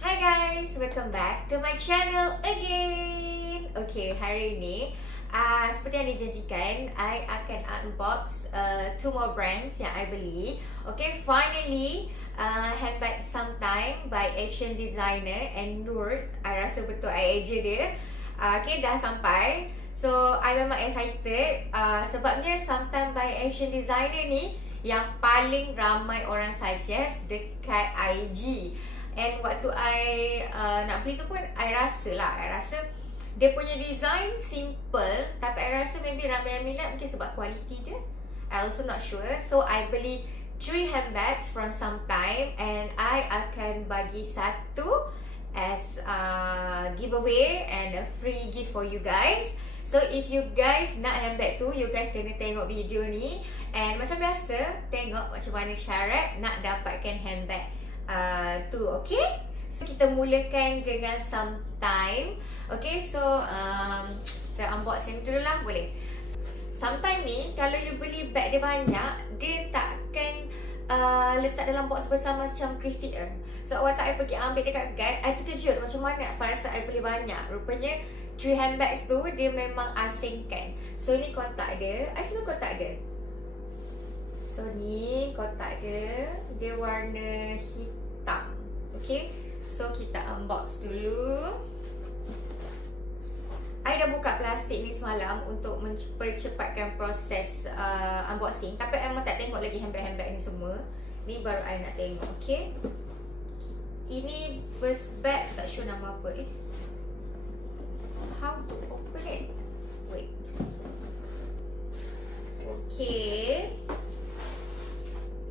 Hi guys, welcome back to my channel again. Okay, hari ni seperti yang dijanjikan, I akan unbox 2 more brands yang I beli. Okay, finally handbag Sometime by Asian designer and Nur. I rasa betul I eja dia. Okay, dah sampai. So I memang excited sebabnya Sometime by Asian designer ni yang paling ramai orang suggest dekat IG. And waktu I nak beli tu pun I rasa dia punya design simple, tapi I rasa maybe ramai yang minat mungkin sebab quality dia. I also not sure. So I beli 3 handbags from Sometime and I akan bagi satu as giveaway and a free gift for you guys. So if you guys nak handbag tu, you guys kena tengok video ni. And macam biasa, tengok macam mana syarat nak dapatkan handbag tu, okay? So kita mulakan dengan Sometime. Okay, so kita unboxing dulu lah, boleh? Sometime ni, kalau you beli bag dia banyak, dia takkan letak dalam box bersama macam Christy Earl. So waktu I pergi ambil dekat guide, I terkejut macam mana pada saat I beli banyak. Rupanya 3 handbags tu dia memang asingkan. So ni kotak dia, I suka kotak dia. So ni kotak dia, dia warna hitam. Okay, so kita unbox dulu. I dah buka plastik ni semalam untuk mempercepatkan proses unboxing. Tapi I memang tak tengok lagi handbag-handbag ni semua. Ni baru I nak tengok, okay. Ini first bag, tak sure nama apa. How to open it? Wait. Okay.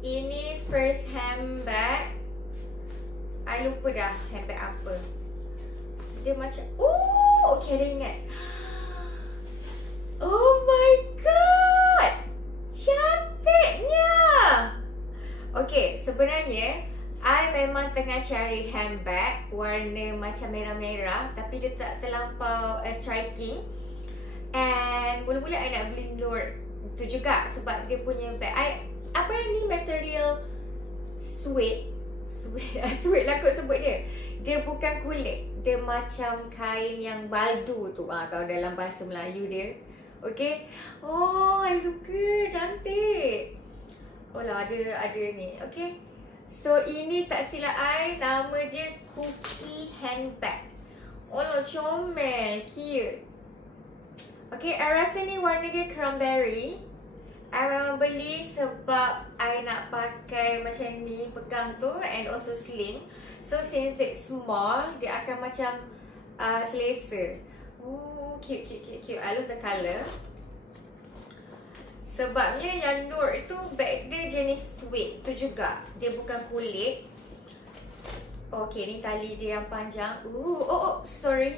Ini first handbag. I lupa dah handbag apa. Dia macam, oh, okay, dah ingat. Oh my god, cantiknya. Okay, sebenarnya I memang tengah cari handbag warna macam merah-merah, tapi dia tak terlampau striking. And mula-mula I nak beli Nur tu juga sebab dia punya bag apa ni, material suede lah kot sebut dia. Dia bukan kulit, dia macam kain yang baldu tu kalau dalam bahasa Melayu dia. Okay. Oh, I suka, cantik. Oh lah, ada ni. Okay. So ini tak silap I, nama dia Cookie Handbag. Oh lah, comel, cute. Okay, I rasa ni warna dia cranberry. I memang beli sebab I nak pakai macam ni, pegang tu, and also sling. So since it's small, dia akan macam selesa. Oh, cute. I love the colour. Sebabnya yang Nur itu bag dia jenis suede tu juga. Dia bukan kulit. Okay, ni tali dia yang panjang. Oh, sorry.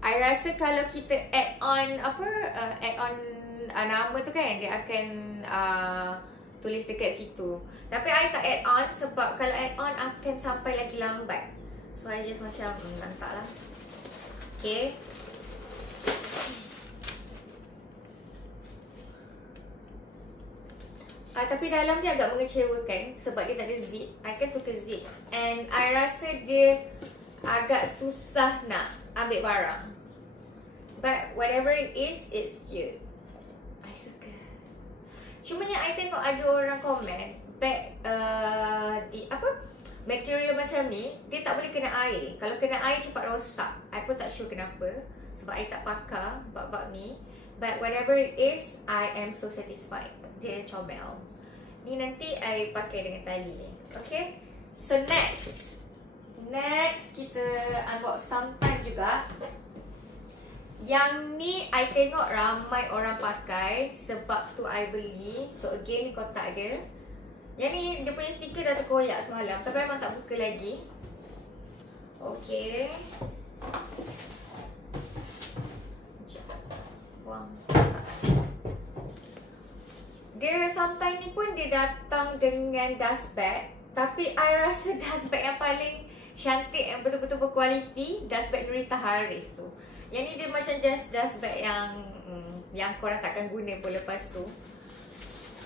I rasa kalau kita add on nama tu kan, dia akan tulis dekat situ. Tapi I tak add on sebab kalau add on akan sampai lagi lambat. So I just macam nampak lah. Okay. Tapi dalam dia agak mengecewakan sebab dia tak ada zip. I kan suka zip. And I rasa dia agak susah nak ambil barang. But whatever it is, it's cute. I suka. Cumanya I tengok ada orang komen bag material macam ni dia tak boleh kena air. Kalau kena air cepat rosak. I pun tak sure kenapa sebab I tak pakar bab-bab ni. But whatever it is, I am so satisfied. Dia comel. Ni nanti I pakai dengan tali ni. Okay. So next kita unbox Sometime juga. Yang ni I tengok ramai orang pakai, sebab tu I beli. So again, ni kotak dia. Yang ni dia punya stiker dah terkoyak semalam, tapi memang tak buka lagi. Okay. Buang. Dia Sometime ni pun dia datang dengan dust bag. Tapi I rasa dust bag yang paling cantik, yang betul-betul berkualiti, dust bag Nurita Haris tu. Yang ni dia macam just dust bag yang korang takkan guna pun lepas tu.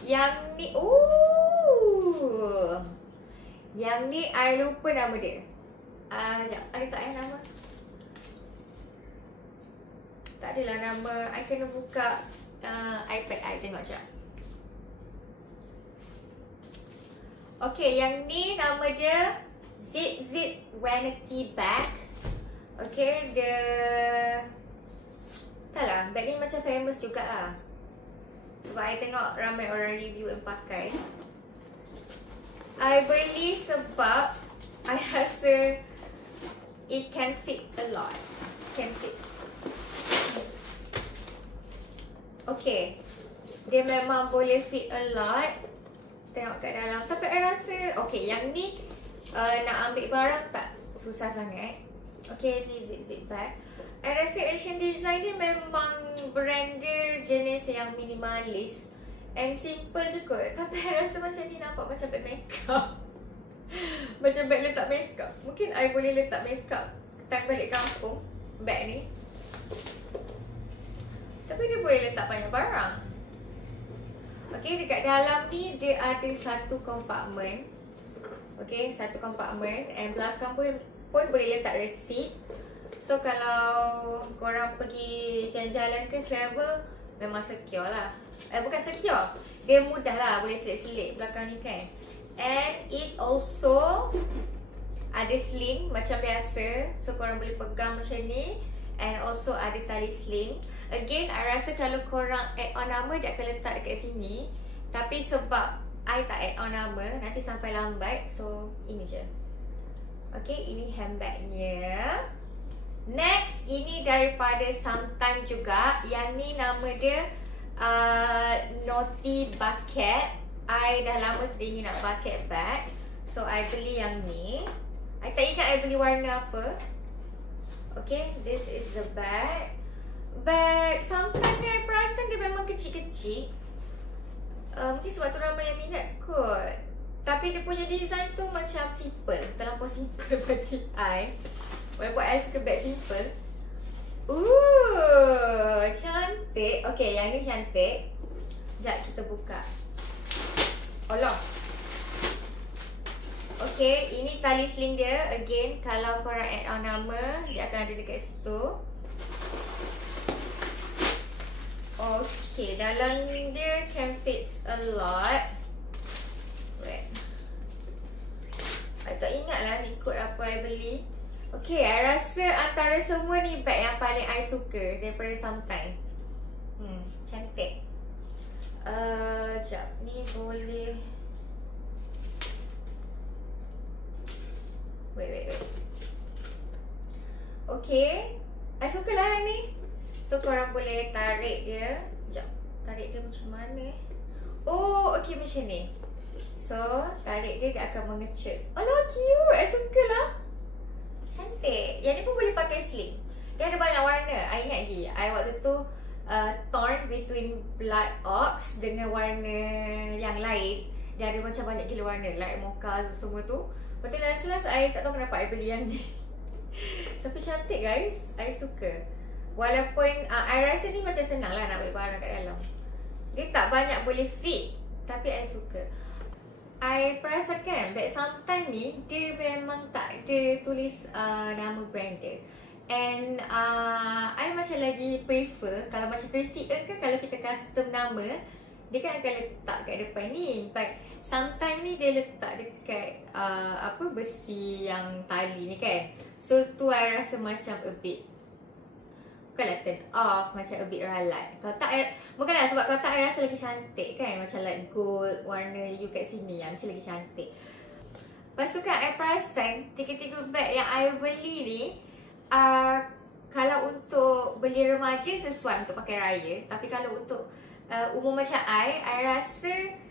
Yang ni, yang ni I lupa nama dia. Sekejap, ada tak nama? Tak adalah nama. I kena buka iPad I tengok sekejap. Okay, yang ni nama dia Zip Zip Vanity Bag. Okay, dia taklah, bag ni macam famous jugalah. Sebab I tengok ramai orang review and pakai. I beli sebab I rasa it can fit a lot. Can fit. Okay, dia memang boleh fit a lot. Tengok kat dalam. Tapi I rasa okay, yang ni nak ambil barang tak susah sangat. Okay, ni zip-zip bag. I rasa Asian Design dia memang brand dia jenis yang minimalis and simple je kot. Tapi I rasa macam ni nampak macam bag makeup. Macam bag letak makeup. Mungkin I boleh letak makeup time balik kampung, bag ni. Tapi dia boleh letak banyak barang. Okay, dekat dalam ni dia ada satu kompartmen. Okay, satu kompartmen. And belakang pun boleh letak resit. So kalau korang pergi jalan-jalan ke travel, memang secure lah. Bukan secure, dia mudah lah, boleh selit-selit belakang ni kan. And it also ada sling macam biasa. So korang boleh pegang macam ni. And also ada tali sling. Again, I rasa kalau korang add on nama, dia akan letak dekat sini. Tapi sebab I tak add on nama, nanti sampai lambat. So, ini je. Okay, ini handbagnya. Next, ini daripada Sometime juga. Yang ni nama dia Naughty Bucket. I dah lama teringin nak bucket bag. So, I beli yang ni. I tak ingat I beli warna apa. Okay, this is the bag. Bag Sometime ni I perasan dia memang kecil-kecil. Mungkin sebab tu ramai yang minat kot. Tapi dia punya design tu macam simple. Terlampau simple bagi I. Walaupun I suka bag simple. Cantik. Okay, yang ni cantik. Sekejap kita buka. Allah. Okay, ini tali sling dia. Again, kalau korang add on nama, dia akan ada dekat situ. Okay, dalam dia can fit a lot. Wait, I tak ingat lah ni kod apa I beli. Okay, I rasa antara semua ni bag yang paling I suka daripada Sometime. Cantik. Sekejap, ni boleh. Wait. Okay, I suka lah ni. So korang boleh tarik dia. Sekejap, tarik dia macam mana? Oh, okay macam ni. So, tarik dia, dia akan mengecut. Alah, cute. I suka lah. Cantik. Yang ni pun boleh pakai sling. Dia ada banyak warna. I ingat lagi, I waktu tu torn between Blood Ox dengan warna yang lain. Dia ada macam banyak gila warna, like mocha semua tu. Betul last I tak tahu kenapa I beli yang ni. Tapi cantik guys, I suka. Walaupun I rasa ni macam senang lah nak ambil barang kat dalam. Dia tak banyak boleh fit, tapi I suka. I perasakan bag Sometime ni dia memang tak ada tulis nama brand dia. And I macam lagi prefer, kalau macam Christy Ng kan, kalau kita custom nama, dia kan akan letak kat depan ni. But Sometime ni dia letak dekat besi yang tali ni kan. So tu I rasa macam a bit, bukanlah turn off, macam a bit ralat. Kalau tak, bukanlah sebab kalau tak I rasa lagi cantik kan. Macam like gold, warna you kat sini yang mesti lagi cantik. Lepas tu kan I perasan tiga-tiga bag yang I beli ni, kalau untuk beli remaja sesuai untuk pakai raya. Tapi kalau untuk umum macam I rasa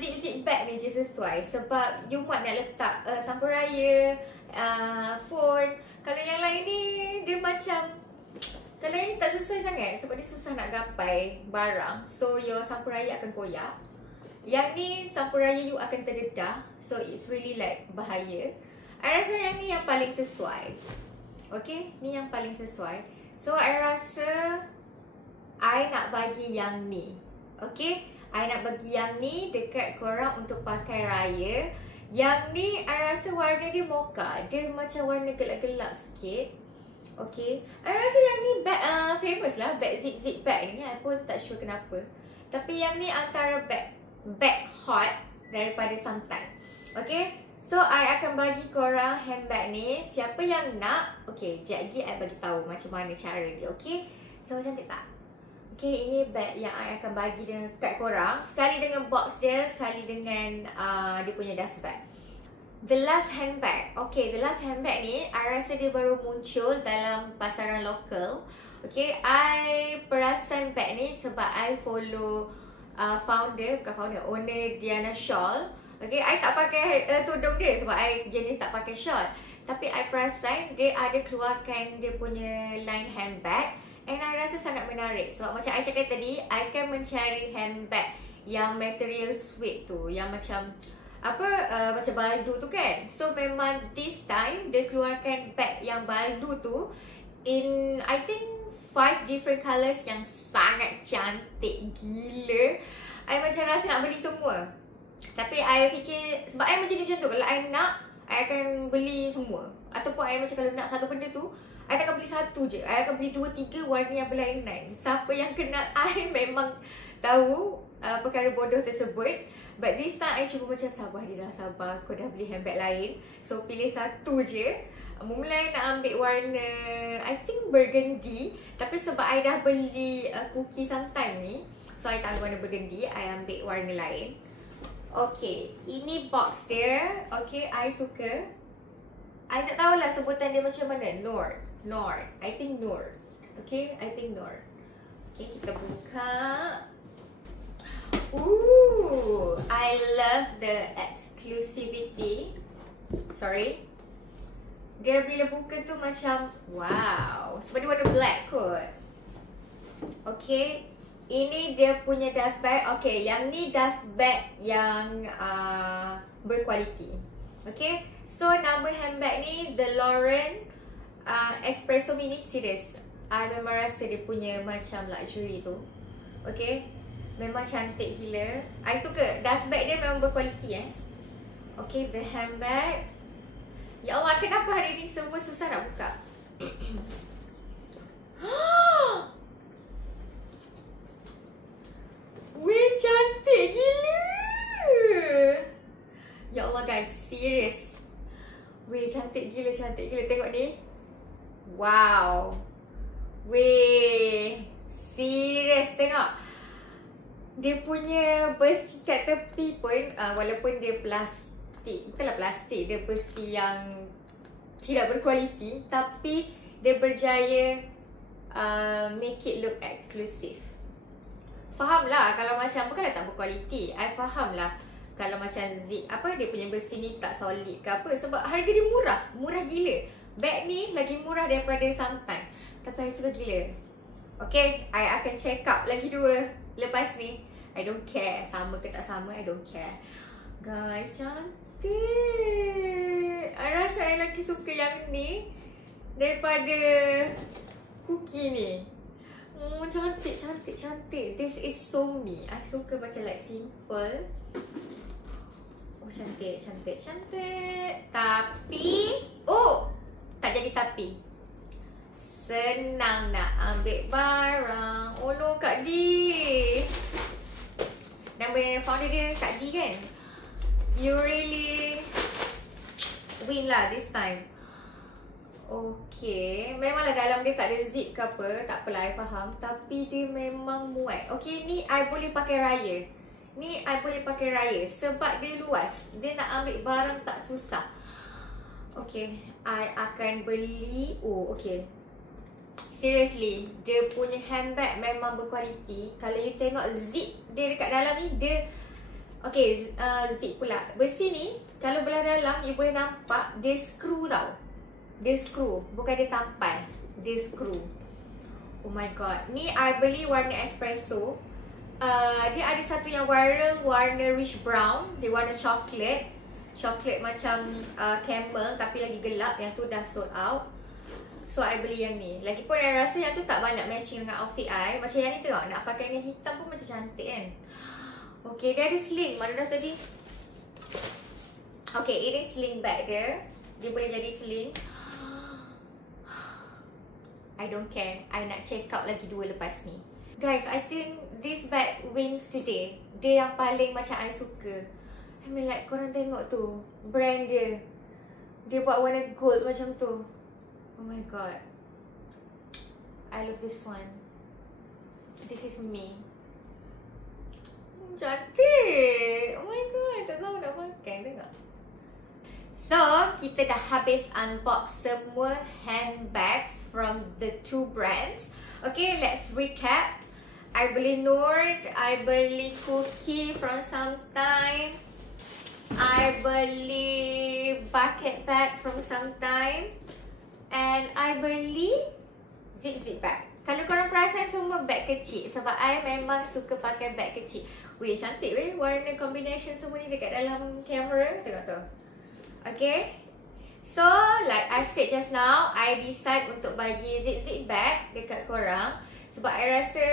zip-zip bag ni je sesuai. Sebab you muat nak letak sampuraya, phone. Kalau yang lain ni dia macam, kalau yang ni tak sesuai sangat sebab dia susah nak gapai barang. So your sampuraya akan koyak. Yang ni sampuraya you akan terdedah. So it's really like bahaya. I rasa yang ni yang paling sesuai. Okay, ni yang paling sesuai. So I rasa I nak bagi yang ni. Okay, I nak bagi yang ni dekat korang untuk pakai raya. Yang ni I rasa warna dia mocha. Dia macam warna gelap-gelap sikit. Okay, I rasa yang ni bag famous lah, bag zip bag ni. I pun tak sure kenapa. Tapi yang ni antara bag hot daripada Samtang. Okay, so I akan bagi korang handbag ni. Siapa yang nak, okay, sekejap lagi I bagi tahu macam mana cara dia. Okay, so cantik tak? Okay, ini bag yang I akan bagi dekat korang. Sekali dengan box dia, sekali dengan dia punya dust bag. The last handbag. Okay, the last handbag ni I rasa dia baru muncul dalam pasaran lokal. Okay, I perasan bag ni sebab I follow owner Diana Shawl. Okay, I tak pakai tudung dia sebab I jenis tak pakai shawl. Tapi I perasan dia ada keluarkan dia punya line handbag. And I rasa sangat menarik sebab macam I cakap tadi, I akan mencari handbag yang material suede tu, yang macam macam baldu tu kan. So memang this time dia keluarkan bag yang baldu tu in I think 5 different colours yang sangat cantik gila. I macam rasa nak beli semua. Tapi I fikir sebab I macam tu, kalau I nak, I akan beli semua. Ataupun I macam kalau nak satu benda tu, I takkan beli satu je. I akan beli 2-3 warna yang berlainan. Siapa yang kenal I memang tahu perkara bodoh tersebut. But this time I cuba macam sabar dia dah, sabar. Kau dah beli handbag lain. So pilih satu je. Mulai nak ambil warna I think burgundy. Tapi sebab I dah beli cookie sometime ni, so I tak ambil warna burgundy, I ambil warna lain. Okay, ini box dia. Okay, I suka. I tak tahulah sebutan dia macam mana. Noor. I think Noor. Okay, I think Noor. Okay, kita buka. Ooh, I love the exclusivity. Sorry. Dia bila buka tu macam wow. Sebab dia warna black kot. Okay, ini dia punya dust bag. Okay, yang ni dust bag yang berkualiti. Okay, so nama handbag ni The Lauren Espresso Mini Series. I memang rasa dia punya macam luxury tu. Okay, memang cantik gila. I suka dust bag dia, memang berkualiti Okay, the handbag. Ya Allah, kenapa hari ni semua susah nak buka? Weh, cantik gila. Ya Allah guys, serious. Weh, cantik gila. Tengok ni. Wow. Weh, serious, tengok. Dia punya besi kat tepi pun walaupun dia plastik, bukanlah plastik, dia besi yang tidak berkualiti, tapi dia berjaya make it look exclusive. Faham lah kalau macam, bukanlah tak berkualiti, I faham lah kalau macam zip dia punya besi ni tak solid ke apa, sebab harga dia murah gila. Bag ni lagi murah daripada Samtang, tapi I suka gila. Okay, I akan check out lagi 2 lepas ni. I don't care sama ke tak sama, I don't care. Guys, cantik. I rasa I lagi suka yang ni daripada cookie ni. Cantik. This is so me. I suka macam like simple. Oh, cantik. Tapi tak jadi tapi. Senang nak ambil barang. Oh no, Kak D. Nama founder dia Kak D kan? You really win lah this time. Okay, memanglah dalam dia tak ada zip ke apa, tak apalah, I faham. Tapi dia memang muat. Okay, ni I boleh pakai raya. Sebab dia luas. Dia nak ambil barang tak susah. Okay, I akan beli. Oh, okay. Seriously, dia punya handbag memang berkualiti. Kalau you tengok zip dia dekat dalam ni, dia okay, zip pula. Besi ni, kalau belah dalam, you boleh nampak dia screw tau. Dia screw, bukan dia tampal. Dia screw. Oh my god. Ni I beli warna espresso. Dia ada satu yang viral, warna rich brown. Dia warna coklat. Coklat macam camel tapi lagi gelap. Yang tu dah sold out. So I beli yang ni. Lagipun I rasa yang tu tak banyak matching dengan outfit I. Macam yang ni tengok, nak pakai dengan hitam pun macam cantik kan. Okay, dia ada sling. Mana dah tadi? Okay, ini sling bag dia. Dia boleh jadi sling. I don't care. I nak check out lagi 2 lepas ni. Guys, I think this bag wins today. Dia yang paling macam I suka. I mean like, korang tengok tu. Brand dia. Dia buat warna gold macam tu. Oh my god. I love this one. This is me. Cantik. Oh my god. Tak sama nak pakai. Tengok. So, kita dah habis unbox semua handbags from the 2 brands. Okay, let's recap. I beli Nord, I beli Cookie from Sometime, I beli bucket bag from Sometime, and I beli zip bag. Kalau korang perasan semua bag kecil, sebab I memang suka pakai bag kecil. Weh, cantik weh, warna combination semua ni dekat dalam kamera. Tengok tu. Okay, so like I've said just now, I decide untuk bagi zip bag dekat korang sebab I rasa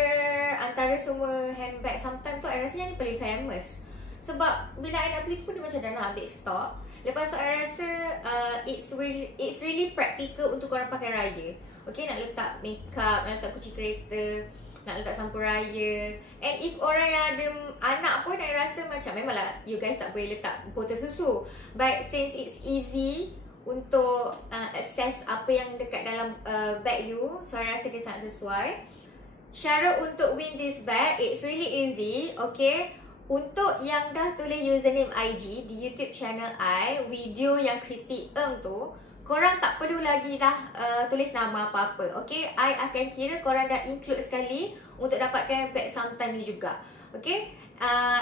antara semua handbag Sometime tu, I rasa yang ni paling famous. Sebab bila I nak beli tu pun dia macam dah nak habis stok. Lepas tu I rasa it's really practical untuk korang pakai raya. Okay, nak letak makeup, nak letak kunci kereta, nak letak sampo raya. And if orang yang ada anak pun, I rasa macam memanglah you guys tak boleh letak botol susu, but since it's easy untuk access apa yang dekat dalam bag you, so I rasa dia sangat sesuai. Cara untuk win this bag, it's really easy. Okay, untuk yang dah tulis username IG di YouTube channel I, video yang Christy Ng tu, korang tak perlu lagi dah tulis nama apa-apa. Okay, I akan kira korang dah include sekali untuk dapatkan bag Sometime ni juga. Okay,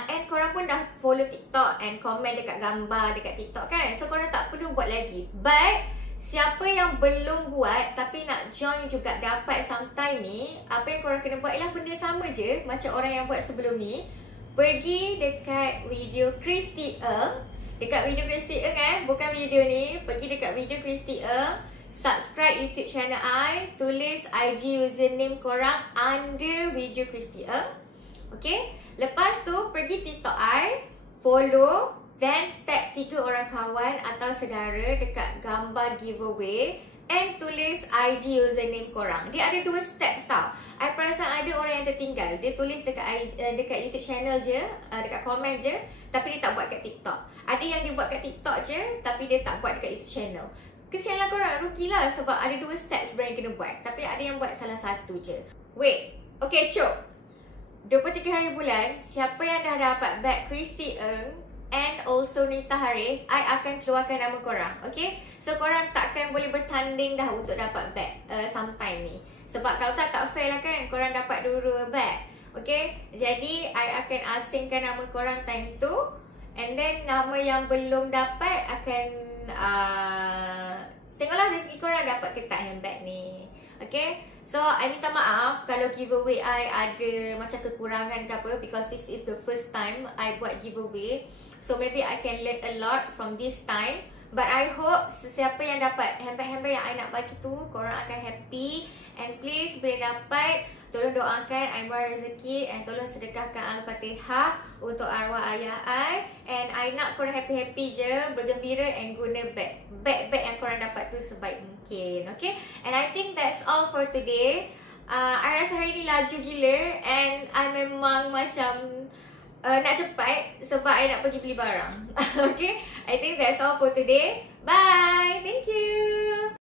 and korang pun dah follow TikTok and komen dekat gambar dekat TikTok kan. So korang tak perlu buat lagi. But siapa yang belum buat tapi nak join juga dapat Sometime ni, apa yang korang kena buat ialah benda sama je macam orang yang buat sebelum ni. Pergi dekat video Christy Ng, dekat video Christy Ng bukan video ni. Pergi dekat video Christy Ng, subscribe YouTube channel I, tulis IG username korang under video Christy Ng. Okay, lepas tu pergi TikTok I, follow, then tag 3 orang kawan atau saudara dekat gambar giveaway and tulis IG username korang. Dia ada 2 steps tau. I perasan ada orang yang tertinggal. Dia tulis dekat YouTube channel je, dekat komen je, tapi dia tak buat kat TikTok. Ada yang dia buat kat TikTok je, tapi dia tak buat dekat YouTube channel. Kesianlah korang, rugilah sebab ada 2 steps sebenarnya kena buat, tapi ada yang buat salah satu je. Wait, okay cuk. 23 hari bulan, siapa yang dah dapat bag Christy Ng and also Nita Harith, I akan keluarkan nama korang. Okay, so korang takkan boleh bertanding dah untuk dapat bag Sometime ni. Sebab kalau tak fair lah kan, korang dapat 2 bag. Okay, jadi I akan asingkan nama korang time tu, and then nama yang belum dapat akan tengoklah rezeki korang dapat ke tak handbag ni. Okay, so I minta maaf kalau giveaway I ada macam kekurangan ke apa, because this is the first time I buat giveaway. So maybe I can learn a lot from this time. But I hope sesiapa yang dapat handbag-handbag yang I nak bagi tu, korang akan happy. And please, bila dapat, tolong doakan I murah rezeki, and tolong sedekahkan Al-Fatihah untuk arwah ayah I. And I nak korang happy-happy je, bergembira and guna bag yang korang dapat tu sebaik mungkin. Okay, and I think that's all for today. I rasa hari ni laju gila, and I memang macam nak cepat sebab I nak pergi beli barang. Okay, I think that's all for today. Bye, thank you.